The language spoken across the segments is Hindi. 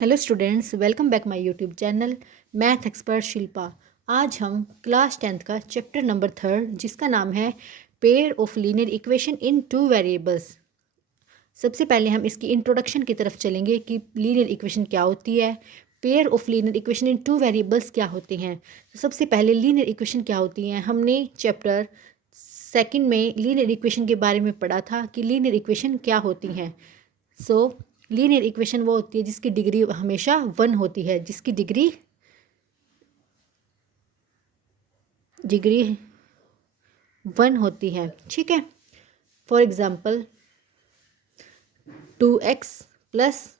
Hello students, welcome back my YouTube channel math expert Shilpa. आज हम क्लास 10th का चैप्टर नंबर 3 जिसका नाम है pair of linear equation in two variables. सबसे पहले हम इसकी इंट्रोडक्शन की तरफ चलेंगे कि लीनियर इक्वेशन क्या होती है, pair of linear equation in two variables क्या होते हैं। तो सबसे पहले लीनियर इक्वेशन क्या होती हैं, हमने चैप्टर सेकंड में लीनियर इक्वेशन के बारे में पढ़ा था कि लीनियर इक्वेशन क्या होती हैं। सो लीनियर इक्वेशन वो होती है जिसकी डिग्री हमेशा 1 होती है, जिसकी डिग्री डिग्री 1 होती है। ठीक है, फॉर एग्जांपल 2x प्लस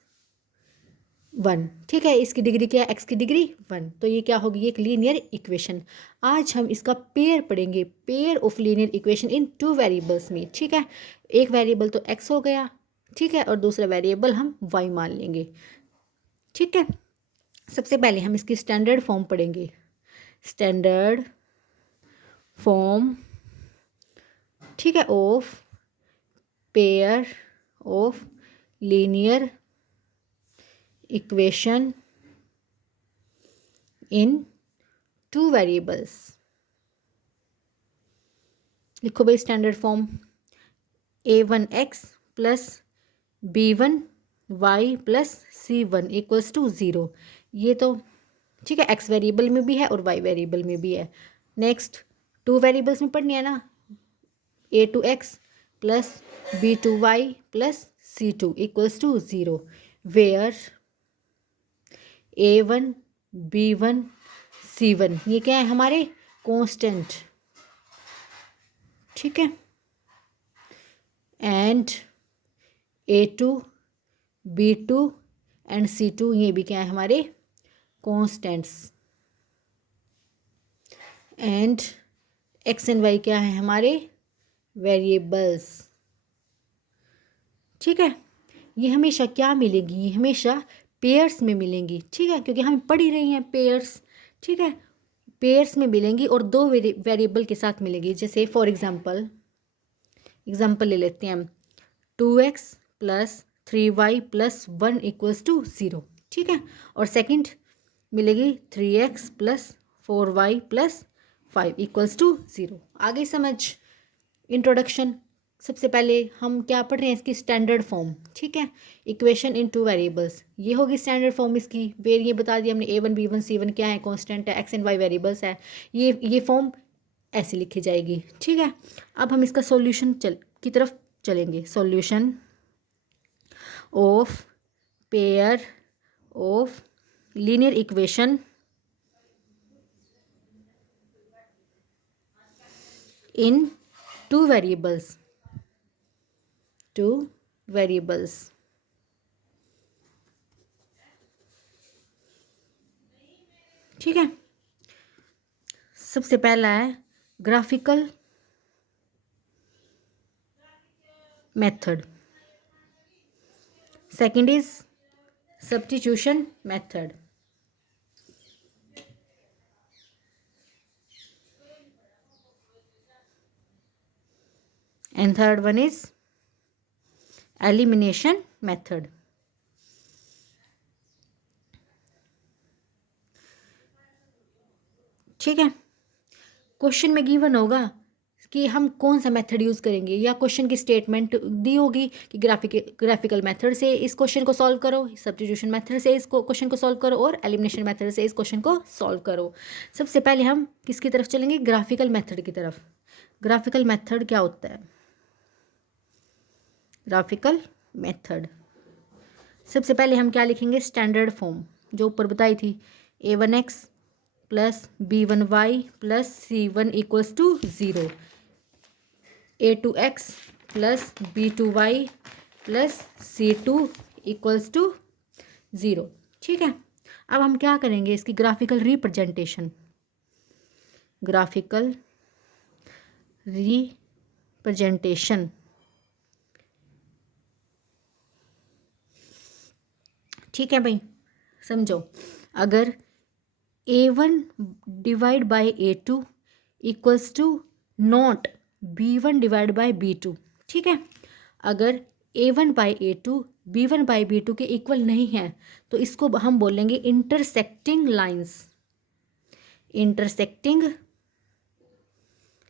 1। ठीक है, इसकी डिग्री क्या है, x की डिग्री 1, तो ये क्या होगी, एक लीनियर इक्वेशन। आज हम इसका पेयर पढ़ेंगे, pair of linear equation in two variables में। ठीक है, एक वेरिएबल तो x हो गया, ठीक है, और दूसरा वेरिएबल हम y मान लेंगे। ठीक है, सबसे पहले हम इसकी स्टैंडर्ड फॉर्म पढ़ेंगे। स्टैंडर्ड फॉर्म, ठीक है, of pair of linear equation in two variables. लिखो भाई standard form, a1x plus b1y plus c1 equals to 0। ये तो ठीक है, x वेरिएबल में भी है और y वेरिएबल में भी है। नेक्स्ट टू वेरिएबल्स में पढ़नी है ना, a2x plus b2y plus c2 equals to 0, where a1 b1 c1 ये क्या है, हमारे कांस्टेंट। ठीक है, and a2 b2 and c2 ये भी क्या है, हमारे constants. And x and y क्या है, हमारे वेरिएबल्स। ठीक है, ये हमेशा क्या मिलेंगी, ये हमेशा पेयर्स में मिलेंगी। ठीक है, क्योंकि हम पढ़ ही रही हैं पेयर्स। ठीक है, पेयर्स में मिलेंगी और दो वेरिएबल के साथ मिलेंगी। जैसे फॉर एग्जांपल ले लेते हैं हम, 2x plus 3y plus 1 equals to 0। ठीक है, और सेकंड मिलेगी 3x plus 4y plus 5 equals to 0। आगे समझ। इंट्रोडक्शन, सबसे पहले हम क्या पढ़ रहे हैं, इसकी स्टैंडर्ड फॉर्म। ठीक है, इक्वेशन इन टू वेरिएबल्स, ये होगी स्टैंडर्ड फॉर्म इसकी। वेर ये बता दिया हमने, a1 b1 c1 क्या है, कांस्टेंट है, x एंड y वेरिएबल्स है। ये फॉर्म ऐसे लिखी जाएगी। ठीक है, अब हम इसका सॉल्यूशन की तरफ चलेंगे। Solution of pair of linear equation in two variables. ठीक है, सबसे पहला है graphical method, second is substitution method, and third one is elimination method. ठीक है, क्वेश्चन में गिवन होगा कि हम कौन सा मेथड यूज़ करेंगे, या क्वेश्चन की स्टेटमेंट दी होगी कि ग्राफिकल मेथड से इस क्वेश्चन को सॉल्व करो, सब्स्टिट्यूशन मेथड से इस क्वेश्चन को सॉल्व करो, और एलिमिनेशन मेथड से इस क्वेश्चन को सॉल्व करो। सबसे पहले हम किसकी तरफ चलेंगे, ग्राफिकल मेथड की तरफ। ग्राफिकल मेथड क्या होता है, ग्राफिकल मेथड, सबसे पहले हम क्या लिखेंगे, स्टैंडर्ड फॉर्म जो ऊपर बताई थी, a1x plus b1y plus c1 equals to 0, a2x plus b2y plus c2 equals to 0। ठीक है, अब हम क्या करेंगे, इसकी ग्राफिकल रिप्रेजेंटेशन। ग्राफिकल रिप्रेजेंटेशन, ठीक है भाई, समझो। अगर a1 divide by a2 equals to not b1 divide by b2। ठीक है, अगर a1 बाई a2 b1/b2 के इक्वल नहीं है, तो इसको हम बोलेंगे इंटरसेक्टिंग लाइंस, इंटरसेक्टिंग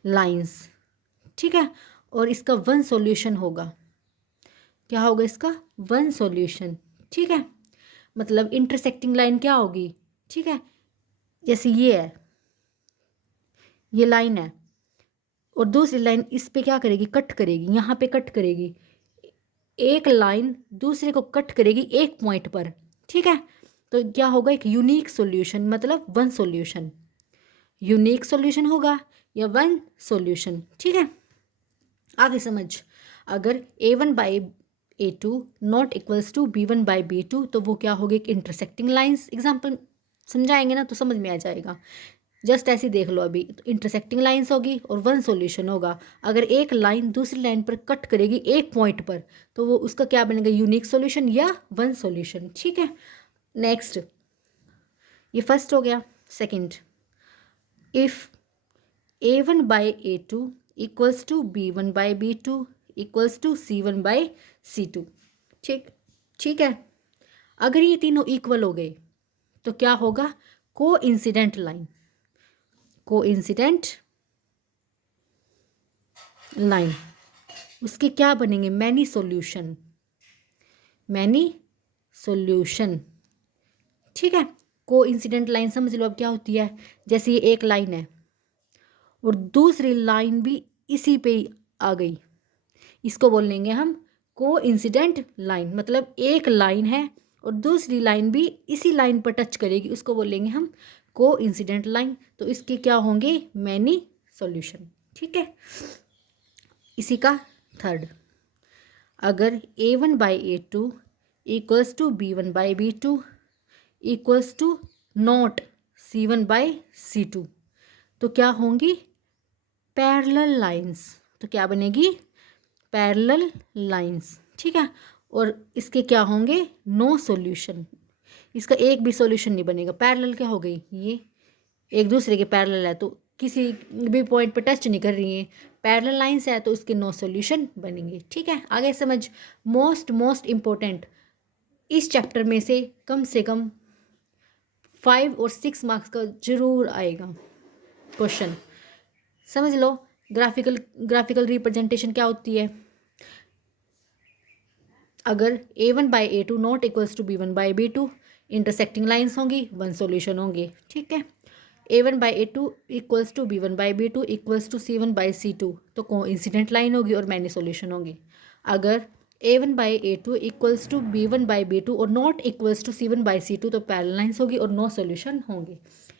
लाइंस, ठीक है। और इसका वन सॉल्यूशन होगा, क्या होगा इसका, वन सॉल्यूशन, ठीक है। मतलब इंटरसेक्टिंग लाइन क्या होगी, ठीक है, जैसे ये है, ये लाइन है और दूसरी लाइन इस पे क्या करेगी, कट करेगी, यहाँ पे कट करेगी, एक लाइन दूसरे को कट करेगी एक पॉइंट पर, ठीक है। तो क्या होगा, एक यूनिक सॉल्यूशन, मतलब वन सॉल्यूशन, यूनिक सॉल्यूशन होगा या वन सॉल्यूशन, ठीक है। आगे समझ, अगर a1/a2 not equals to b1/b2 तो वो क्या होगी, एक इंटरसेक्टिंग लाइंस। एग्जाम्पल समझाएंगे ना तो समझ में आ जाएगा, जस्ट ऐसे देख लो अभी। तो इंटरसेक्टिंग लाइंस होगी और वन सॉल्यूशन होगा। अगर एक लाइन दूसरी लाइन पर कट करेगी एक पॉइंट पर तो वो उसका क्या बनेगा, यूनिक सॉल्यूशन या वन सॉल्यूशन, ठीक है। नेक्स्ट, ये फर्स्ट हो गया। Second, if a1/a2 equals to b1/b2 equals to c1/c2, ठीक, ठीक है। अगर ये तीनों इक्वल हो गए तो क्या होगा, को इंसिडेंट लाइन, को इंसिडेंट लाइन, उसके क्या बनेंगे, मैनी सॉल्यूशन, मैनी सॉल्यूशन, ठीक है। को इंसिडेंट लाइन समझ लो अब क्या होती है, जैसे ये एक लाइन है और दूसरी लाइन भी इसी पे ही आ गई, इसको बोल लेंगे हम को इंसिडेंट लाइन। मतलब एक लाइन है और दूसरी लाइन भी इसी लाइन पर टच करेगी, उसको बोल लेंगे हम को इंसिडेंट लाइन। तो इसके क्या होंगे, मैनी सॉल्यूशन, ठीक है। इसी का थर्ड, अगर a1/a2 equals to b1/b2 equals to not c1/c2 तो क्या होंगी, पैरेलल लाइंस। तो क्या बनेगी, पैरेलल लाइंस, ठीक है। और इसके क्या होंगे, नो सॉल्यूशन, इसका एक भी सॉल्यूशन नहीं बनेगा। पैरेलल क्या हो गई, ये एक दूसरे के पैरेलल है तो किसी भी पॉइंट पर टच नहीं कर रही है, पैरेलल लाइंस है तो इसके नो सॉल्यूशन बनेंगे, ठीक है। आगे समझ, मोस्ट इम्पोर्टेंट, इस चैप्टर में से कम 5 और 6 मार्क्स का जरूर आएगा क्वेश्चन, समझ लो। ग्राफिकल रिप्रेजेंटेशन क्या होती है, अगर a1/a2 not equals to b1/b2 intersecting lines होंगी, वन सॉल्यूशन होंगे, ठीक है। a1/a2 equals to b1/b2 equals to c1/c2 तो कोइंसिडेंट लाइन होगी और मैनी सॉल्यूशन होंगी। अगर a1/a2 इक्वल्स टू b1/b2 और नॉट इक्वल्स टू c1/c2 तो पैरेलल लाइंस होगी और नो सॉल्यूशन होंगे।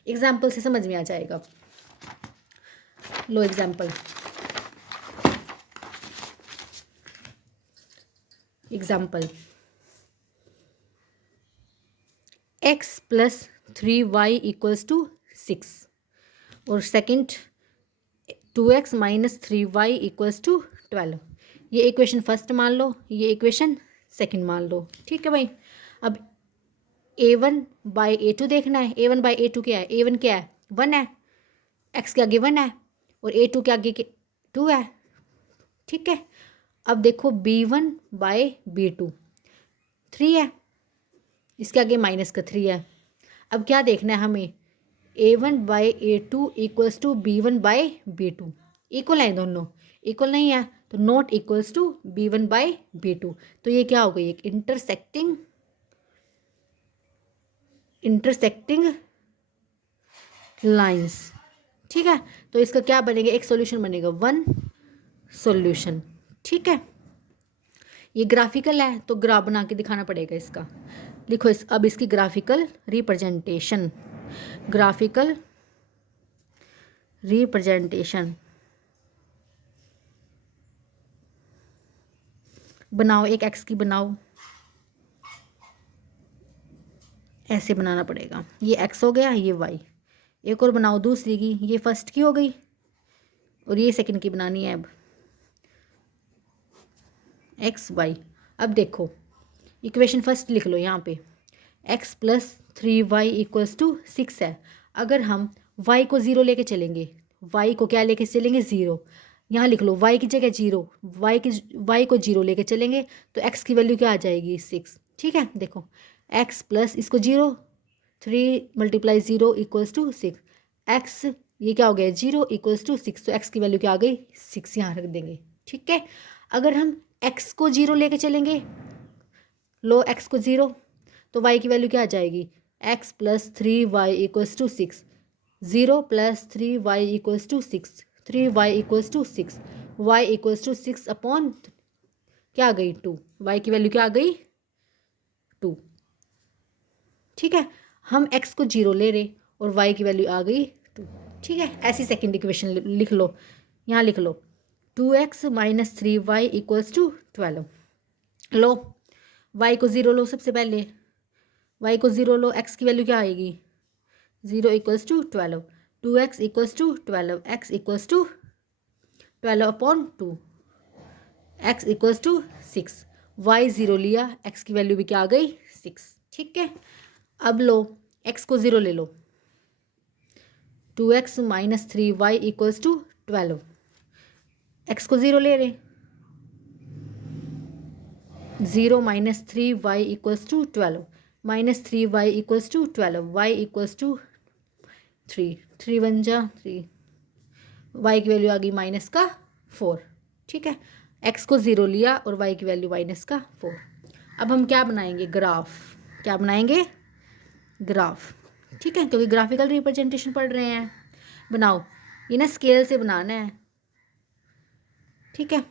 एग्जाम्पल से समझ में आ जाएगा। लो example, x plus 3y equals to 6 और second 2x minus 3y equals to 12। ये इक्वेशन फर्स्ट मान लो, ये इक्वेशन सेकंड मान लो, ठीक है भाई। अब a1/a2 देखना है, a1/a2 क्या है, a1 क्या है, 1 है, x के आगे 1 है और a2 के आगे 2 है, ठीक है। अब देखो b1/b2 3 है, इसके आगे माइनस का 3 है। अब क्या देखना है हमें, a1/a2 equals to b1/b2 equal है, दोनों इक्वल नहीं है तो नॉट इक्वल्स टू b1/b2। तो ये क्या हो गई, एक इंटरसेक्टिंग लाइंस, ठीक है। तो इसका क्या बनेगा, एक सॉल्यूशन बनेगा, वन सॉल्यूशन, ठीक है। ये ग्राफिकल है तो ग्राफ बना के दिखाना पड़ेगा इसका। लिखो अब इसकी ग्राफिकल रिप्रेजेंटेशन, ग्राफिकल रिप्रेजेंटेशन बनाओ, एक एक्स की बनाओ, ऐसे बनाना पड़ेगा। ये एक्स हो गया, ये वाई। एक और बनाओ दूसरी की, ये फर्स्ट की हो गई और ये सेकंड की बनानी है। अब एक्स वाई, अब देखो इक्वेशन फर्स्ट लिख लो यहाँ पे, x plus 3y equals to 6 है। अगर हम y को 0 लेके चलेंगे, y को क्या लेके चलेंगे, 0, यहाँ लिख लो y की जगह 0, y को 0 लेके चलेंगे तो x की वैल्यू क्या आ जाएगी 6। ठीक है, देखो x प्लस इसको 0, 3 × 0 = 6, x ये क्या हो गया 0 = 6, तो x की वैल्यू क्या आ गई 6, यहाँ रख देंगे। ठीक है, अगर हम x को 0 लेके चलेंगे, लो x को 0, तो y की वैल्यू क्या आ जाएगी x + 3y = 6, 0 + 3y = 6, 3y = 6, y = 6 upon क्या आ गई 2, y की वैल्यू क्या आ गई 2। ठीक है, हम x को 0 ले रहे और y की वैल्यू आ गई 2। ठीक है, ऐसी सेकंड इक्वेशन लिख लो, यहाँ लिख लो 2x - 3y = 12। लो y को 0 लो, सबसे पहले y को 0 लो, x की वैल्यू क्या आएगी 0 = 12, 2x = 12, x = 12 upon 2, x = 6, y 0 लिया, x की वैल्यू भी क्या आ गई 6। ठीक है, अब लो x को 0 ले लो, 2x - 3y = 12, x को 0 ले रहे, 0 - 3y = 12, -3y = 12, y = 3, 3 × 1 = 3, y की वैल्यू आ गई -4। ठीक है, x को 0 लिया और y की वैल्यू -4। अब हम क्या बनाएंगे ग्राफ, क्या बनाएंगे ग्राफ। ठीक है, क्योंकि ग्राफिकल रिप्रेजेंटेशन पढ़ रहे हैं, बनाओ, ये ना स्केल से बनाना है। ठीक है,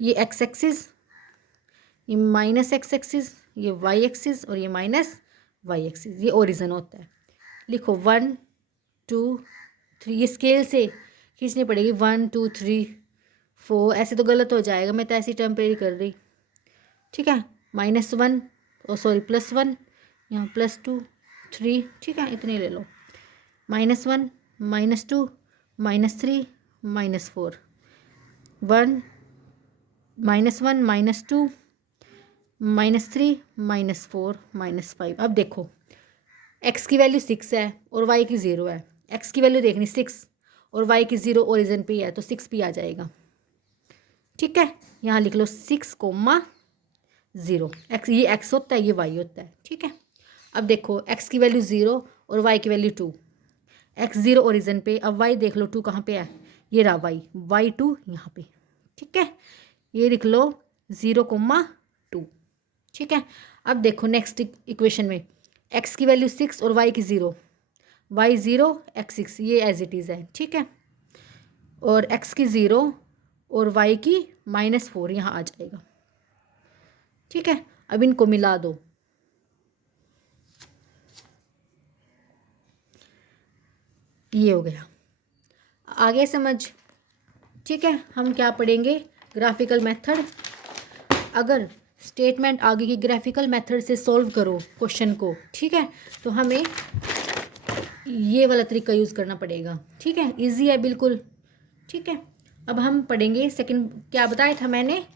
ये x एक्सिस, ये -x एक्सिस, ये y एक्सिस और ये -y एक्सिस, ये ओरिजिन होता है। लिखो 1 2 3, ये स्केल से खींचनी पड़ेगी, 1 2 3 4, ऐसे तो गलत हो जाएगा, मैं तो ऐसी टेम्परेरी कर रही। ठीक है, -1 सॉरी +1, यहाँ +2 3, ठीक है इतने ले लो, -1 -2 -3 -4, 1 -1 -2 -3 -4 -5। अब देखो x की वैल्यू 6 है और y की 0 है, x की वैल्यू देखनी 6 और y की 0 ओरिजिन पे है, तो 6 भी आ जाएगा। ठीक है, यहाँ लिख लो 6,0, x ये x होता है, ये y होता है। ठीक है, अब देखो x की वैल्यू 0 और y की वैल्यू 2, x 0 ओरिजिन पे, अब y देख लो 2 कहाँ पे है, ये रहा y 2 यहाँ पे। ठीक है, ये लिख लो 0,2। ठीक है, अब देखो नेक्स्ट इक्वेशन में x की वैल्यू 6 और y की 0, y 0 x 6, ये एज इट इज़ है। ठीक है, और x की 0 और y की -4 यहाँ आ जाएगा। ठीक है, अब इनको मिला दो, ये हो गया, आगे समझ। ठीक है, हम क्या पढ़ेंगे ग्राफिकल मेथड। अगर स्टेटमेंट आगे की ग्राफिकल मेथड से सॉल्व करो क्वेश्चन को, ठीक है, तो हमें ये वाला तरीका यूज़ करना पड़ेगा। ठीक है, इजी है बिल्कुल। ठीक है, अब हम पढ़ेंगे सेकंड, क्या बताया था मैंने,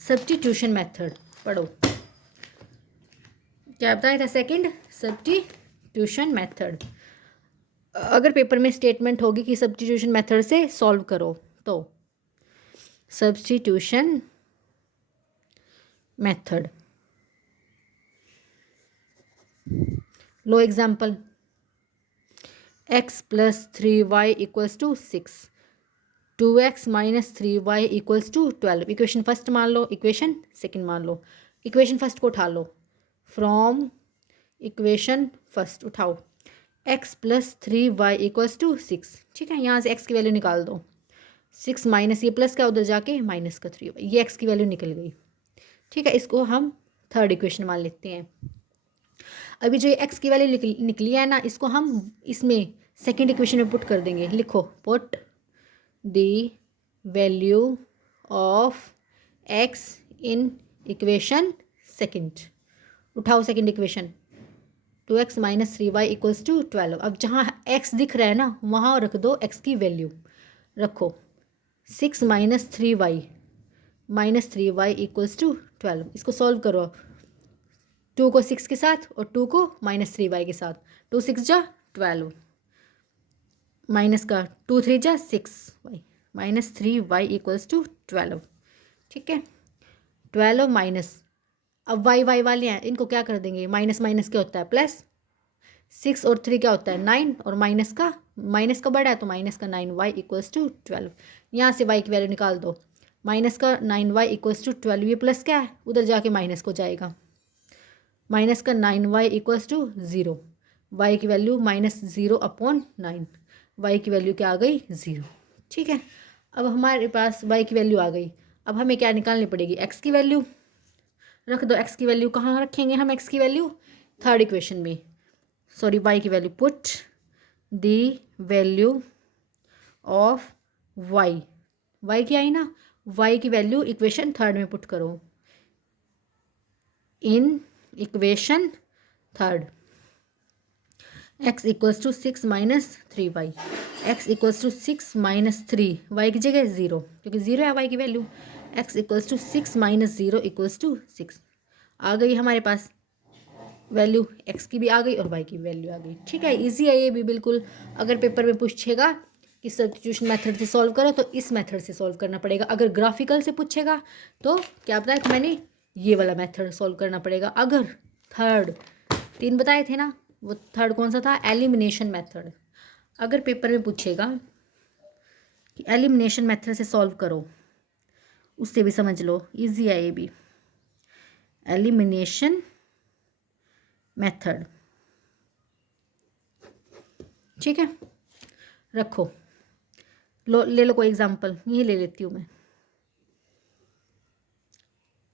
सब्स्टिट्यूशन मेथड। पढ़ो, क्या बताया था, सेकंड सब्स्टिट्यूशन मेथड। अगर पेपर में स्टेटमेंट होगी कि सब्स्टिट्यूशन मेथड से सॉल्व करो, तो सब्स्टिट्यूशन मेथड। लो example, x + 3y = 6, 2x - 3y = 12। Equation first मान लो, इक्वेशन सेकंड मान लो। इक्वेशन फर्स्ट को उठा लो, फ्रॉम इक्वेशन फर्स्ट उठाओ, x + 3y = 6। ठीक है, यहाँ से x की वैल्यू निकाल दो, 6 माइनस ये प्लस का उधर जाके माइनस का 3, ये x की वैल्यू निकल गई। ठीक है, इसको हम थर्ड इक्वेशन मान लेते हैं। अभी जो ये x की वैल्यू निकली है ना, इसको हम इसमें सेकंड इक्वेशन में पुट कर देंगे। लिखो, put the value of x in equation second. उठाओ सेकंड इक्वेशन, 2x - 3y = 12। अब जहाँ x दिख रहा है ना, वहाँ रख दो x की वैल्यू, रखो 6 - 3y = 12। इसको सॉल्व करो, 2 को 6 के साथ और 2 को -3y के साथ, 2 6 जा 12, माइनस का 2 3 जा 6y -3y इक्वल्स टू 12। ठीक है, 12 माइनस, अब y वाले हैं इनको क्या कर देंगे, माइनस माइनस क्या होता है प्लस, 6 और 3 क्या होता है 9, और माइनस का बड़ा है तो माइनस का 9y इक्वल्स टू 12। यहाँ से y की वैल्यू निकाल दो, माइनस का 9y इक्वल्स टू 12, ये प्लस क्या है उधर जाके माइनस को जाएगा, माइनस का 9y इक्वल्स टू 0, y की वैल्यू -0/9, y की वैल्यू क्या आ गई 0। ठीक है, अब हमारे पास y की वैल्यू आ गई, अब हमें क्या निकालनी पड़ेगी, x की वैल्यू रख दो। x की वैल्यू कहाँ रखेंगे हम, x की वैल्यू थर्ड इक्वेशन में, सॉरी y की value, put the value of y की आई ना, y की वैल्यू इक्वेशन थर्ड में पुट करो, in equation third, x equals to 6 - 3y, x equals to 6 - 3, y की जगह 0 क्योंकि 0 है y की वैल्यू, x equals to 6 - 0 equals to 6। आ गई हमारे पास वैल्यू, x की भी आ गई और y की भी वैल्यू आ गई। ठीक है, इजी है ये भी बिल्कुल। अगर पेपर में पूछेगा कि सब्स्टिट्यूशन मेथड से सॉल्व करो तो इस मेथड से सॉल्व करना पड़ेगा, अगर ग्राफिकल से पूछेगा तो क्या बताया कि मैंने ये वाला मेथड सॉल्व करना पड़ेगा। अगर थर्ड 3 बताए थे ना, वो थर्ड कौन सा था, एलिमिनेशन मेथड। अगर पेपर में पूछेगा कि एलिमिनेशन मेथड से सॉल्व करो, उससे भी समझ लो इजी है ये भी, एलिमिनेशन मेथड। ठीक है, रखो, ले लो कोई एग्जांपल, ये ले लेती हूँ मैं,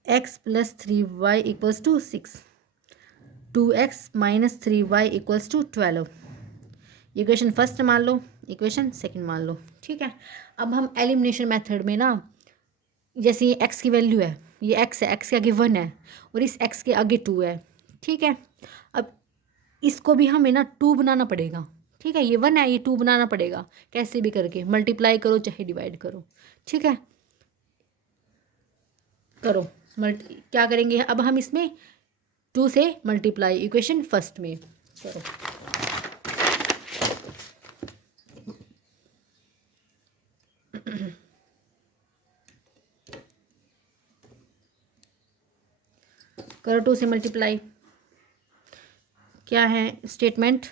x + 3y equals to 6, 2x - 3y equals to 12, equation first मान लो, इक्वेशन सेकंड मान लो। ठीक है, अब हम एलिमिनेशन मेथड में ना, जैसे ये x की वैल्यू है, ये x है, x के आगे 1 है और इस x के आगे 2 है। ठीक है, अब इसको भी हमें ना 2 बनाना पड़ेगा। ठीक है, ये 1 है, ये 2 बनाना पड़ेगा, कैसे भी करके मल्टीप्लाई करो चाहे डिवाइड करो। ठीक है, करो क्या करेंगे अब हम इसमें 2 से मल्टीप्लाई, इक्वेशन फर्स्ट में करो, करो 2 से मल्टीप्लाई। क्या है statement,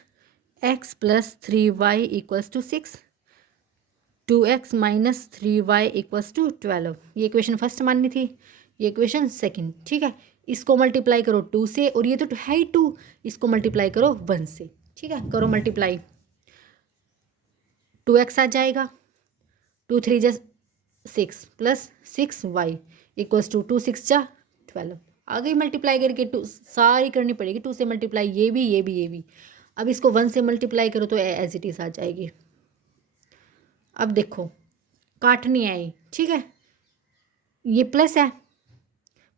x + 3y equals to 6, 2x - 3y equals to 12, ये इक्वेशन फर्स्ट माननी थी, ये इक्वेशन सेकंड। ठीक है, इसको मल्टीप्लाई करो 2 से, और ये तो है ही 2, इसको मल्टीप्लाई करो 1 से। ठीक है, करो मल्टीप्लाई, 2x आ जाएगा, 2 3 जा 6 प्लस 6y इक्वल्स टू 2 6 जा 12, आ गई मल्टीप्लाई करके, 2 सारी करनी पड़ेगी 2 से मल्टीप्लाई, ये भी ये भी ये भी। अब इसको 1 से मल्टीप्लाई करो तो एज इट इज़ आ जाएगी। अब देखो काटनी है ये। ठीक है, ये प्लस है,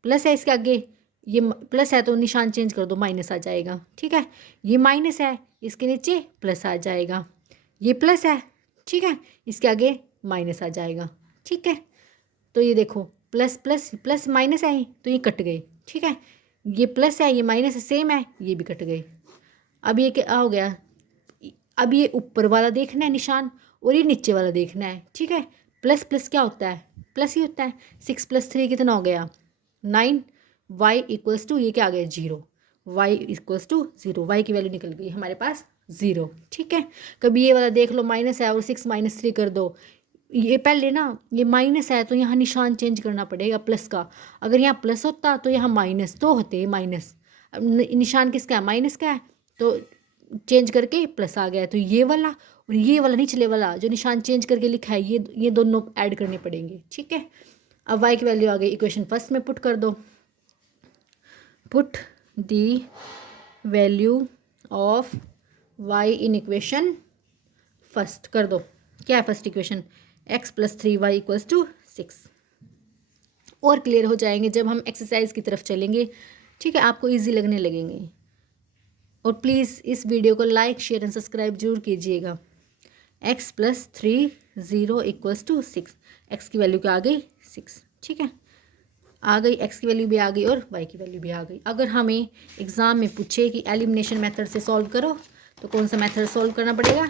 प्लस है इसके आगे, ये प्लस है तो निशान चेंज कर दो, माइनस आ जाएगा। ठीक है, ये माइनस है, इसके नीचे प्लस आ जाएगा, ये प्लस है, ठीक है, इसके आगे माइनस आ जाएगा। ठीक है, तो ये देखो प्लस प्लस प्लस माइनस है तो ये कट गए। ठीक है, ये प्लस है ये माइनस है, सेम है, ये भी कट गए। अब ये क्या हो गया, अब ये ऊपर वाला देखना है निशान और ये नीचे वाला देखना है। ठीक है, प्लस प्लस क्या होता है, प्लस ही होता है। 6 + 3 कितना हो गया 9, y इक्वल्स टू ये क्या आ गया 0, y इक्वल्स टू 0, y की वैल्यू निकल गई हमारे पास 0। ठीक है, कभी ये वाला देख लो माइनस है और 6 - 3 कर दो, ये पहले ना ये माइनस है तो यहाँ निशान चेंज करना पड़ेगा प्लस का, अगर यहाँ प्लस होता तो यहाँ माइनस तो होते माइनस, अब निशान किसका है माइनस का है तो चेंज करके प्लस आ गया, तो ये वाला और ये वाला निचले वाला जो निशान चेंज करके लिखा है ये दोनों ऐड करने पड़ेंगे। ठीक है, अब y की वैल्यू आ गई, इक्वेशन फर्स्ट में पुट कर दो, put the value of y in equation first कर दो। क्या है first equation, x + 3y equals to 6। और क्लियर हो जाएंगे जब हम एक्सरसाइज की तरफ चलेंगे। ठीक है, आपको इजी लगने लगेंगे। और प्लीज़ इस वीडियो को लाइक शेयर एंड सब्सक्राइब जरूर कीजिएगा। x + 3 0 इक्वल्स टू 6, x की वैल्यू क्या आ गई 6। ठीक है, आ गई, x की वैल्यू भी आ गई और y की वैल्यू भी आ गई। अगर हमें एग्ज़ाम में पूछे कि एलिमिनेशन मेथड से सॉल्व करो तो कौन सा मेथड सॉल्व करना पड़ेगा,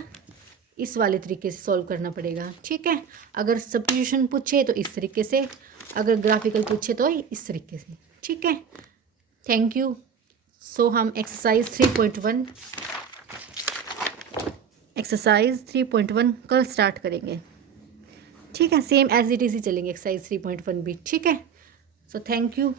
इस वाले तरीके से सॉल्व करना पड़ेगा, ठीक है। अगर सब्स्टिट्यूशन पूछे तो इस तरीके से, अगर ग्राफिकल पूछे तो इस तरीके से, ठीक है। Thank you. सो हम एक्सरसाइज 3.1 कल स्टार्ट करेंगे, ठीक है। सेम एज इट इज़ ही चलेंगे एक्सरसाइज 3.1 भी, ठीक है। So thank you.